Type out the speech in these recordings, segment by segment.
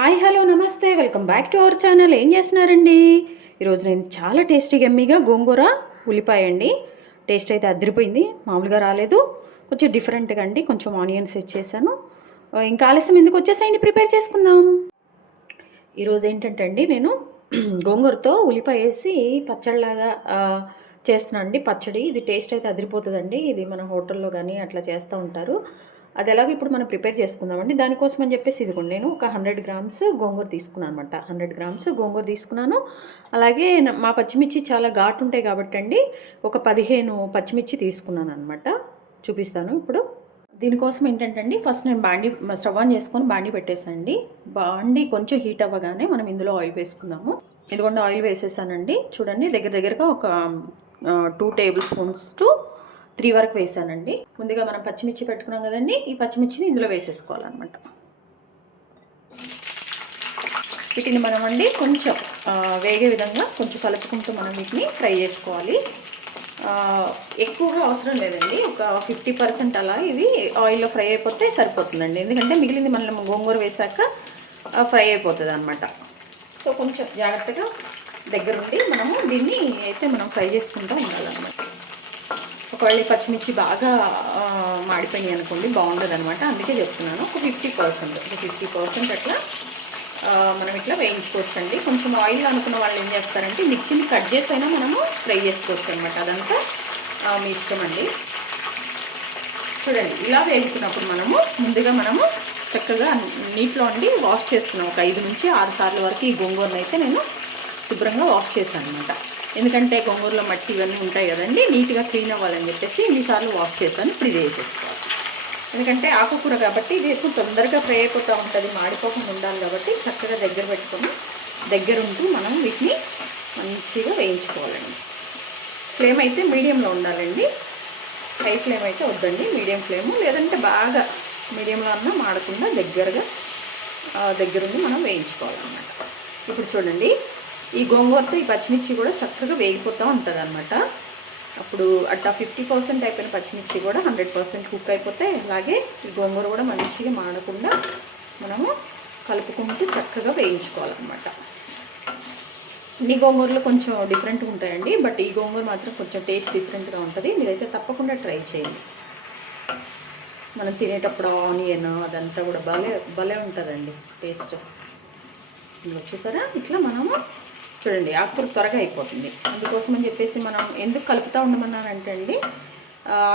Hi hello నమస్తే welcome back to our channel. ఏం చేస్తున్నారండి? ఈరోజు నేను చాలా టేస్టీగా ఎమ్మీగా గోంగూర ఉల్లిపాయ అండి. టేస్ట్ అయితే అదిరిపోయింది, మామూలుగా రాలేదు. కొంచెం డిఫరెంట్గా అండి, కొంచెం ఆనియన్స్ ఇచ్చేసాను. ఇంకా ఆలస్యం ఎందుకు, వచ్చేసేయండి ప్రిపేర్ చేసుకుందాం. ఈరోజు ఏంటంటే అండి, నేను గోంగూరతో ఉల్లిపాయ వేసి పచ్చడిలాగా చేస్తున్నాను అండి. పచ్చడి ఇది టేస్ట్ అయితే అదిరిపోతుందండి. ఇది మన హోటల్లో కానీ అట్లా చేస్తూ ఉంటారు. అది ఎలాగో ఇప్పుడు మనం ప్రిపేర్ చేసుకుందామండి. దానికోసం అని చెప్పేసి ఇదిగోండి, నేను ఒక 100 గ్రామ్స్ గోంగూర తీసుకున్నాను అనమాట. 100 గ్రామ్స్ గోంగూర తీసుకున్నాను. అలాగే మా పచ్చిమిర్చి చాలా ఘాటు ఉంటాయి కాబట్టి అండి, ఒక 15 పచ్చిమిర్చి తీసుకున్నాను అనమాట. చూపిస్తాను ఇప్పుడు. దీనికోసం ఏంటంటే అండి, ఫస్ట్ నేను స్టవ్ ఆన్ చేసుకొని బాండీ పెట్టేసానండి. బాండీ కొంచెం హీట్ అవ్వగానే మనం ఇందులో ఆయిల్ వేసుకుందాము. ఇదిగోండి ఆయిల్ వేసేసానండి. చూడండి, దగ్గరగా ఒక 2 టేబుల్ స్పూన్స్ టు 3 వరకు వేసానండి. ముందుగా మనం పచ్చిమిర్చి పెట్టుకున్నాం కదండి, ఈ పచ్చిమిర్చిని ఇందులో వేసేసుకోవాలన్నమాట. వీటిని మనం అండి కొంచెం వేగే విధంగా కొంచెం కలుపుకుంటూ మనం వీటిని ఫ్రై చేసుకోవాలి. ఎక్కువగా అవసరం లేదండి, ఒక 50% అలా ఇవి ఆయిల్లో ఫ్రై అయిపోతే సరిపోతుందండి. ఎందుకంటే మిగిలింది మనం గోంగూర వేసాక ఫ్రై అయిపోతుంది అనమాట. సో కొంచెం జాగ్రత్తగా దగ్గరుండి మనము దీన్ని అయితే మనం ఫ్రై చేసుకుంటూ ఉండాలన్నమాట. ఒకవేళ పచ్చిమిర్చి బాగా మాడిపోయినాయి అనుకోండి, బాగుండదు అనమాట. అందుకే చెప్తున్నాను, ఒక 50% అట్లా మనం ఇట్లా వేయించుకోవచ్చండి. కొంచెం ఆయిల్ అనుకున్న వాళ్ళు ఏం చేస్తారంటే మిర్చిని కట్ చేసి అయినా మనము ఫ్రై చేసుకోవచ్చు అనమాట. అదంతా మీ ఇష్టం అండి. చూడండి, ఇలా వేయించుకున్నప్పుడు ముందుగా మనము చక్కగా నీటిలో అండి వాష్ చేసుకున్నాం. ఒక 5 నుంచి 6 సార్లు వరకు ఈ గోంగూరను అయితే నేను శుభ్రంగా వాష్ చేశాను అనమాట. ఎందుకంటే గోంగూరలో మట్టి ఇవన్నీ ఉంటాయి కదండి, నీట్గా క్లీన్ అవ్వాలని చెప్పేసి ఇన్నిసార్లు వాష్ చేశాను. ఇప్పుడు ఇది వేసేసుకోవాలి. ఎందుకంటే ఆకుకూర కాబట్టి ఇది ఎక్కువ తొందరగా ఫ్రై అయిపోతూ ఉంటుంది, మాడిపోకుండా ఉండాలి కాబట్టి చక్కగా దగ్గర పెట్టుకొని దగ్గరుంటూ మనం వీటిని మంచిగా వేయించుకోవాలండి. ఫ్లేమ్ అయితే మీడియంలో ఉండాలండి, హై ఫ్లేమ్ అయితే వద్దండి, మీడియం ఫ్లేము. లేదంటే బాగా మీడియంలో అన్నా మాడకుండా దగ్గరుండి మనం వేయించుకోవాలన్నమాట. ఇప్పుడు చూడండి, ఈ గోంగూరతో ఈ పచ్చిమిర్చి కూడా చక్కగా వేగిపోతూ ఉంటుంది అనమాట. అప్పుడు అట్లా 50% అయిపోయిన పచ్చిమిర్చి కూడా 100% కుక్ అయిపోతే, అలాగే ఈ గోంగూర కూడా మంచిగా మాడకుండా మనము కలుపుకుంటూ చక్కగా వేయించుకోవాలన్నమాట. ఈ గోంగూరలు కొంచెం డిఫరెంట్గా ఉంటాయండి, బట్ ఈ గోంగూర మాత్రం కొంచెం టేస్ట్ డిఫరెంట్గా ఉంటుంది. మీరైతే తప్పకుండా ట్రై చేయండి. మనం తినేటప్పుడు ఆనియన్ అదంతా కూడా భలే ఉంటుందండి టేస్ట్. చూసారా, ఇట్లా మనము చూడండి ఆకుకూర త్వరగా అయిపోతుంది. అందుకోసం అని చెప్పేసి మనం ఎందుకు కలుపుతూ ఉండమన్నానంటే అండి,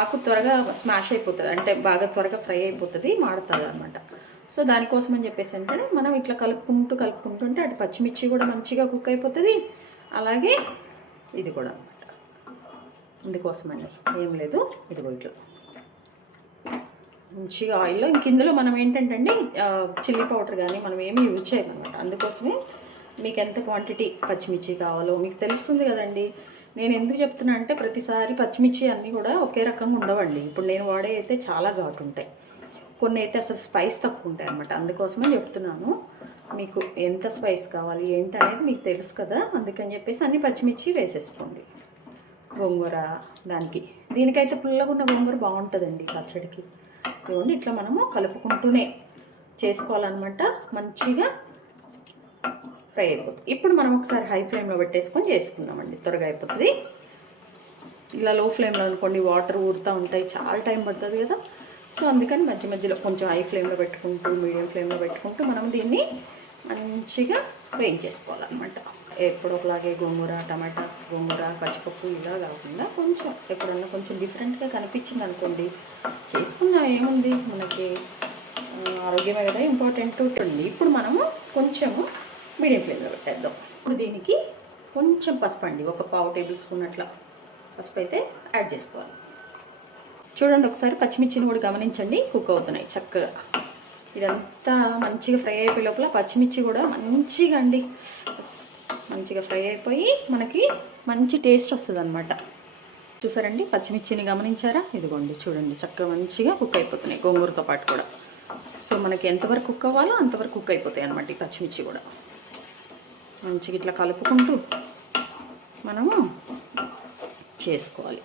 ఆకు త్వరగా స్మాష్ అయిపోతుంది, అంటే బాగా త్వరగా ఫ్రై అయిపోతుంది, మాడుతుంది అనమాట. సో దానికోసం అని చెప్పేసి అంటే మనం ఇట్లా కలుపుకుంటుంటే అటు పచ్చిమిర్చి కూడా మంచిగా కుక్ అయిపోతుంది, అలాగే ఇది కూడా అనమాట. అందుకోసం అండి, ఏం లేదు, ఇదిగో ఇట్లా మంచిగా ఆయిల్లో. ఇంక ఇందులో మనం ఏంటంటే అండి, చిల్లీ పౌడర్ కానీ మనం ఏమీ యూజ్ చేయమన్నమాట. అందుకోసమే మీకు ఎంత క్వాంటిటీ పచ్చిమిర్చి కావాలో మీకు తెలుస్తుంది కదండి. నేను ఎందుకు చెప్తున్నా అంటే, ప్రతిసారి పచ్చిమిర్చి అన్నీ కూడా ఒకే రకంగా ఉండవండి. ఇప్పుడు నేను వాడే అయితే చాలా ఘాటు ఉంటాయి, కొన్ని అయితే అసలు స్పైస్ తక్కువ ఉంటాయి అనమాట. అందుకోసమే చెప్తున్నాను, మీకు ఎంత స్పైస్ కావాలి ఏంటి అనేది మీకు తెలుసు కదా. అందుకని చెప్పేసి అన్ని పచ్చిమిర్చి వేసేసుకోండి. గోంగూర దీనికైతే పుల్లగా ఉన్న గోంగూర బాగుంటుందండి పచ్చడికి. ఇవ్వండి, ఇట్లా మనము కలుపుకుంటూనే చేసుకోవాలన్నమాట. మంచిగా ఫ్రై అయిపోతుంది. ఇప్పుడు మనం ఒకసారి హై ఫ్లేమ్లో పెట్టేసుకొని చేసుకుందామండి, త్వరగా అయిపోతుంది. ఇలా లో ఫ్లేమ్లో అనుకోండి వాటర్ ఊరుతూ ఉంటాయి, చాలా టైం పడుతుంది కదా. సో అందుకని మధ్యలో కొంచెం హై ఫ్లేమ్లో పెట్టుకుంటూ మీడియం ఫ్లేమ్లో పెట్టుకుంటూ మనం దీన్ని మంచిగా వేయించేసుకోవాలన్నమాట. ఎప్పుడు ఒకలాగే టమాటా గోంగూర పచ్చిపప్పు ఇలా కాకుండా కొంచెం ఎప్పుడన్నా కొంచెం డిఫరెంట్గా కనిపించింది అనుకోండి, చేసుకున్నా ఏముంది, మనకి ఆరోగ్యమే కదా ఇంపార్టెంట్ ఉంటుంది. ఇప్పుడు మనము కొంచెము మీడియం ఫ్లేమ్లో పెట్టేద్దాం. ఇప్పుడు దీనికి కొంచెం పసుపు అండి, ఒక 1/2 టేబుల్ స్పూన్ అట్లా పసుపు అయితే యాడ్ చేసుకోవాలి. చూడండి ఒకసారి పచ్చిమిర్చిని కూడా గమనించండి, కుక్ అవుతున్నాయి చక్కగా. ఇదంతా మంచిగా ఫ్రై అయిపోయే లోపల పచ్చిమిర్చి కూడా మంచిగా ఫ్రై అయిపోయి మనకి మంచి టేస్ట్ వస్తుంది అనమాట. చూసారండి, పచ్చిమిర్చిని గమనించారా? ఇదిగోండి చూడండి, చక్కగా మంచిగా కుక్ అయిపోతున్నాయి గోంగూరతో పాటు కూడా. సో మనకి ఎంతవరకు కుక్ అవ్వాలో అంతవరకు కుక్ అయిపోతాయి అనమాట ఈ పచ్చిమిర్చి కూడా. మంచిగా ఇట్లా కలుపుకుంటూ మనము చేసుకోవాలి.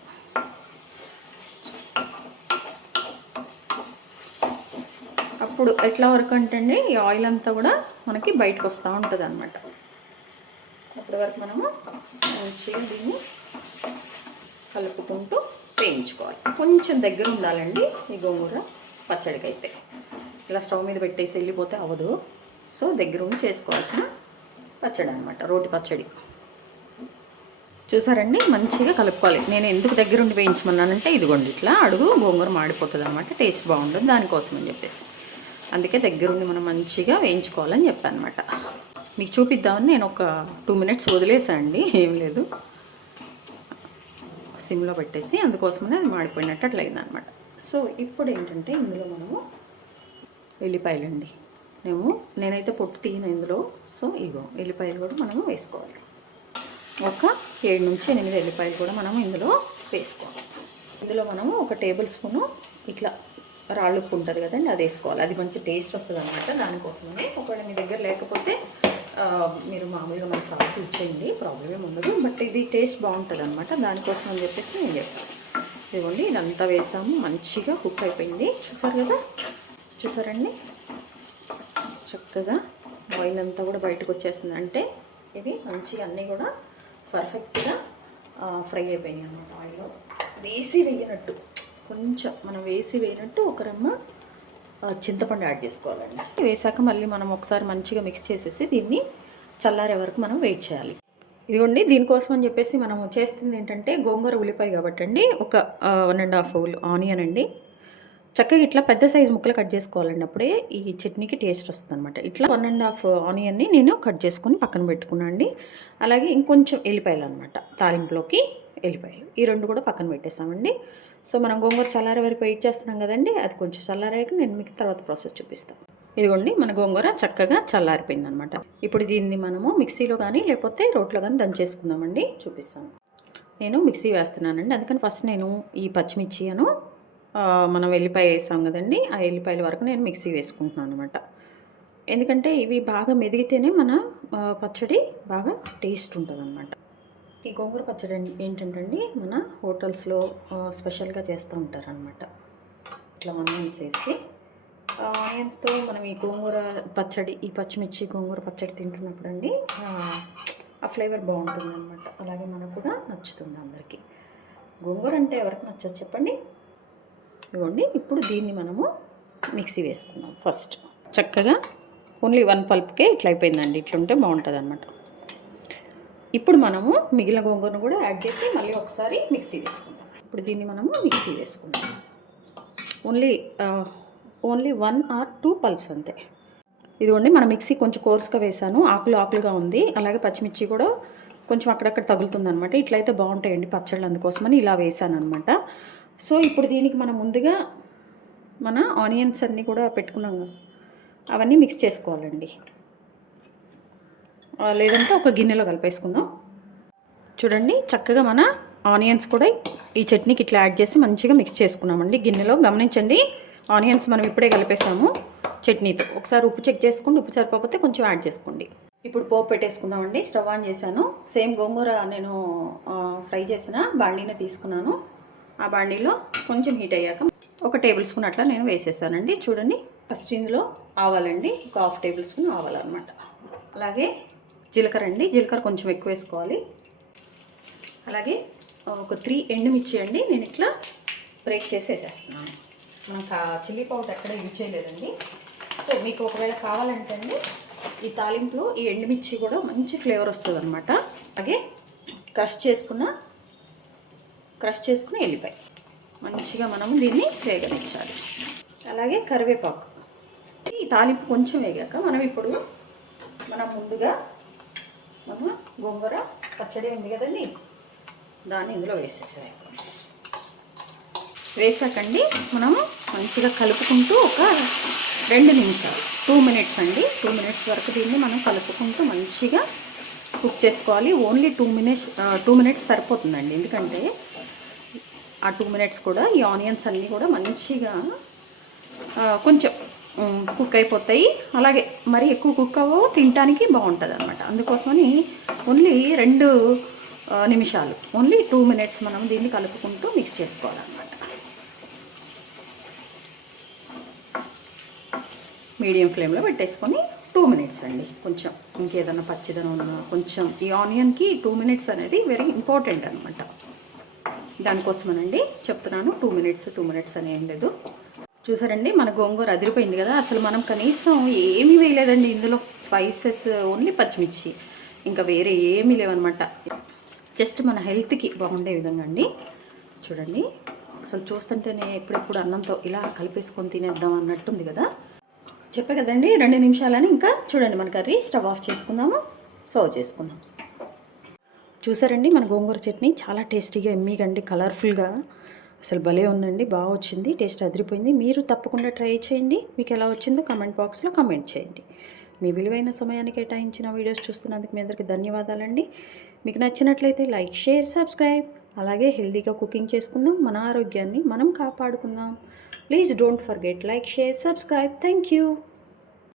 అప్పుడు ఎట్లా వరకు అంటే అండి ఈ ఆయిల్ అంతా కూడా మనకి బయటకు వస్తూ ఉంటుంది అనమాట. అప్పటి వరకు మనము మంచిగా దీన్ని కలుపుకుంటూ వేయించుకోవాలి. కొంచెం దగ్గర ఉండాలండి ఈ గోంగూర పచ్చడికి అయితే. ఇలా స్టవ్ మీద పెట్టేసి వెళ్ళిపోతే అవ్వదు. సో దగ్గర ఉండి చేసుకోవాల్సిన పచ్చడి అనమాట, రోటి పచ్చడి. చూసారండి, మంచిగా కలుపుకోవాలి. నేను ఎందుకు దగ్గరుండి వేయించమన్నానంటే ఇదిగోండి ఇట్లా అడుగు గోంగూర మాడిపోతుంది అనమాట, టేస్ట్ బాగుంటుంది దానికోసం అని చెప్పేసి. అందుకే దగ్గరుండి మనం మంచిగా వేయించుకోవాలని చెప్పాను అనమాట. మీకు చూపిద్దామని నేను ఒక 2 minutes వదిలేసానండి, ఏం లేదు, సిమ్లో పెట్టేసి అందుకోసమనే అది మాడిపోయినట్టు అట్లా అయిందనమాట. సో ఇప్పుడు ఏంటంటే ఇందులో మనము ఎల్లిపాయలండి, నేనైతే పొట్టు తీయను ఇందులో. సో ఇగో ఎల్లిపాయలు కూడా మనము వేసుకోవాలి. ఒక 7 నుంచి 8 ఎల్లిపాయలు కూడా మనం ఇందులో వేసుకోవాలి. ఇందులో మనము 1 టేబుల్ స్పూను ఇట్లా రాళ్ళు ఉప్పు ఉంటుంది కదండి, అది వేసుకోవాలి. అది మంచి టేస్ట్ వస్తుంది అనమాట. దానికోసమే ఒకవేళ మీ దగ్గర లేకపోతే మీరు మామూలుగా మన సాల్ట్ ఇచ్చేయండి, ప్రాబ్లం ఏమి ఉండదు. బట్ ఇది టేస్ట్ బాగుంటుంది అనమాట, దానికోసం అని చెప్పేసి నేను చెప్తాను. ఇదిగోండి ఇదంతా వేసాము, మంచిగా కుక్ అయిపోయింది. చూసారు కదా, చూసారండి చక్కగా ఆయిల్ అంతా కూడా బయటకు వచ్చేస్తుంది. అంటే ఇవి మంచిగా అన్నీ కూడా పర్ఫెక్ట్గా ఫ్రై అయిపోయినాయి అన్నమాట. ఆయిల్లో వేసి వేయనట్టు, కొంచెం మనం వేసి వేయనట్టు ఒక రమ్మ చింతపండు యాడ్ చేసుకోవాలండి. వేసాక మళ్ళీ మనం ఒకసారి మంచిగా మిక్స్ చేసేసి దీన్ని చల్లారే వరకు మనం వెయిట్ చేయాలి. ఇదిగోండి దీనికోసం అని చెప్పేసి మనం చేస్తుంది ఏంటంటే గోంగూర ఉల్లిపాయ కాబట్టి అండి, ఒక 1.5 ఆనియన్ అండి, చక్కగా ఇట్లా పెద్ద సైజు ముక్కలు కట్ చేసుకోవాలండి. అప్పుడే ఈ చట్నీకి టేస్ట్ వస్తుంది అనమాట. ఇట్లా 1.5 ఆనియన్ని నేను కట్ చేసుకొని పక్కన పెట్టుకున్నాను అండి. అలాగే ఇంకొంచెం ఎల్లిపాయలు అనమాట, తాలింపులోకి ఎల్లిపాయలు, ఈ 2 కూడా పక్కన పెట్టేసామండి. సో మనం గోంగూర చల్లారే వరకు వెయిట్ చేస్తున్నాం కదండి, అది కొంచెం చల్లారాక నేను మీకు తర్వాత ప్రాసెస్ చూపిస్తాను. ఇదిగోండి మన గోంగూర చక్కగా చల్లారిపోయింది అనమాట. ఇప్పుడు దీన్ని మనము మిక్సీలో కానీ లేకపోతే రోట్లో కానీ దంచేసుకుందామండి, చూపిస్తాను. నేను మిక్సీ వేస్తున్నానండి, అందుకని ఫస్ట్ నేను ఈ పచ్చిమిర్చి మనం ఎల్లిపాయ వేసాం కదండి, ఆ ఎల్లిపాయల వరకు నేను మిక్సీ వేసుకుంటున్నాను అనమాట. ఎందుకంటే ఇవి బాగా మెదిగితేనే మన పచ్చడి బాగా టేస్ట్ ఉంటుంది అనమాట. ఈ గోంగూర పచ్చడి ఏంటంటే మన హోటల్స్లో స్పెషల్గా చేస్తూ ఉంటారనమాట. ఇట్లా ఆనియన్స్ వేసి, ఆనియన్స్తో మనం ఈ గోంగూర పచ్చడి, ఈ పచ్చిమిర్చి గోంగూర పచ్చడి తింటున్నప్పుడు అండి ఆ ఫ్లేవర్ బాగుంటుంది అనమాట. అలాగే మనకు కూడా నచ్చుతుంది అందరికీ. గోంగూర అంటే ఎవరికి నచ్చదు చెప్పండి. ఇదిగోండి ఇప్పుడు దీన్ని మనము మిక్సీ వేసుకుందాం. ఫస్ట్ చక్కగా ఓన్లీ 1 పల్ప్కే ఇట్లా అయిపోయిందండి, ఇట్లుంటే బాగుంటుంది అనమాట. ఇప్పుడు మనము మిగిలిన గోంగూరను కూడా యాడ్ చేసి మళ్ళీ ఒకసారి మిక్సీ వేసుకుందాం. ఇప్పుడు దీన్ని మనము మిక్సీ వేసుకుందాం. ఓన్లీ 1 or 2 పల్ప్స్ అంతే. ఇదిగోండి మన మిక్సీ కొంచెం కోర్స్గా వేసాను, ఆకులుగా ఉంది. అలాగే పచ్చిమిర్చి కూడా కొంచెం అక్కడక్కడ తగులుతుంది అనమాట. ఇట్లయితే బాగుంటాయండి పచ్చళ్ళు, అందుకోసమని ఇలా వేసాను అనమాట. సో ఇప్పుడు దీనికి మనం ముందుగా మన ఆనియన్స్ అన్నీ కూడా పెట్టుకున్నాం, అవన్నీ మిక్స్ చేసుకోవాలండి. లేదంటే ఒక గిన్నెలో కలిపేసుకుందాం. చూడండి చక్కగా మన ఆనియన్స్ కూడా ఈ చట్నీకి ఇట్లా యాడ్ చేసి మంచిగా మిక్స్ చేసుకున్నామండి గిన్నెలో. గమనించండి, ఆనియన్స్ మనం ఇప్పుడే కలిపేసాము చట్నీతో. ఒకసారి ఉప్పు చెక్ చేసుకోండి, ఉప్పు సరిపోతే కొంచెం యాడ్ చేసుకోండి. ఇప్పుడు పోపు పెట్టేసుకుందామండి. స్టవ్ ఆన్ చేశాను. సేమ్ గోంగూర నేను ఫ్రై చేసిన బాండీనే తీసుకున్నాను. ఆ బాండీలో కొంచెం హీట్ అయ్యాక 1 టేబుల్ స్పూన్ అట్లా నేను వేసేసానండి. చూడండి ఫస్ట్ ఇందులో ఆవాలండి, ఒక 1/2 టేబుల్ స్పూన్ ఆవాలన్నమాట. అలాగే జీలకర్ర అండి, జీలకర్ర కొంచెం ఎక్కువ వేసుకోవాలి. అలాగే ఒక 3 ఎండుమిర్చి అండి, నేను ఇట్లా బ్రేక్ చేసి వేసేస్తున్నాను. మనకు చిల్లీ పౌడర్ ఎక్కడ యూజ్ చేయలేదండి. సో మీకు ఒకవేళ కావాలంటే అండి ఈ తాలింపులో ఈ ఎండుమిర్చి కూడా మంచి ఫ్లేవర్ వస్తుంది అనమాట. అలాగే క్రష్ చేసుకున్న ఎల్లిపాయ మంచిగా మనము దీన్ని వేగనిచ్చాలి. అలాగే కరివేపాకు. ఈ తాలింపు కొంచెం వేగాక మనం ముందుగా గోంగూర పచ్చడి ఉంది కదండి, దాన్ని ఇందులో వేసాకండి మనము మంచిగా కలుపుకుంటూ ఒక 2 నిమిషాలు 2 minutes అండి, 2 minutes వరకు దీన్ని మనం కలుపుకుంటూ మంచిగా కుక్ చేసుకోవాలి. ఓన్లీ 2 minutes సరిపోతుందండి, ఎందుకంటే ఆ 2 minutes కూడా ఈ ఆనియన్స్ అన్నీ కూడా మంచిగా కొంచెం కుక్ అయిపోతాయి. అలాగే మరి ఎక్కువ కుక్ అవ్వవు, తినడానికి బాగుంటుంది అనమాట. అందుకోసమని ఓన్లీ 2 నిమిషాలు, ఓన్లీ 2 minutes మనం దీన్ని కలుపుకుంటూ మిక్స్ చేసుకోవాలన్నమాట. మీడియం ఫ్లేమ్లో పెట్టేసుకొని 2 మినిట్స్ అండి. కొంచెం ఇంకేదన్నా పచ్చిదనం ఉన్నా కొంచెం ఈ ఆనియన్కి 2 మినిట్స్ అనేది వెరీ ఇంపార్టెంట్ అనమాట. దానికోసమనండి చెప్తున్నాను. 2 మినిట్స్ అని ఏం లేదు. చూసారండి మన గోంగూర అదిరిపోయింది కదా. అసలు మనం కనీసం ఏమీ వేయలేదండి ఇందులో. స్పైసెస్ ఓన్లీ పచ్చిమిర్చి, ఇంకా వేరే ఏమీ లేవన్నమాట. జస్ట్ మన హెల్త్కి బాగుండే విధంగా అండి. చూడండి అసలు చూస్తుంటేనే ఎప్పుడెప్పుడు అన్నంతో ఇలా కలిపేసుకొని తినేద్దాం అన్నట్టుంది కదా. చెప్పే కదండి 2 నిమిషాలని. ఇంకా చూడండి మన కర్రీ స్టవ్ ఆఫ్ చేసుకుందాము, సర్వ్ చేసుకుందాం. చూసారండి మన గోంగూర చట్నీ చాలా టేస్టీగా ఎమ్మీగా అండి, కలర్ఫుల్గా అసలు భలే ఉందండి. బాగా వచ్చింది, టేస్ట్ అదిరిపోయింది. మీరు తప్పకుండా ట్రై చేయండి. మీకు ఎలా వచ్చిందో కామెంట్ బాక్స్లో కామెంట్ చేయండి. మీ విలువైన సమయాన్ని కేటాయించిన వీడియోస్ చూస్తున్నందుకు మీ అందరికీ ధన్యవాదాలండి. మీకు నచ్చినట్లయితే లైక్, షేర్, సబ్స్క్రైబ్. అలాగే హెల్తీగా కుకింగ్ చేసుకుందాం, మన ఆరోగ్యాన్ని మనం కాపాడుకుందాం. Please don't forget like, share, subscribe. Thank you.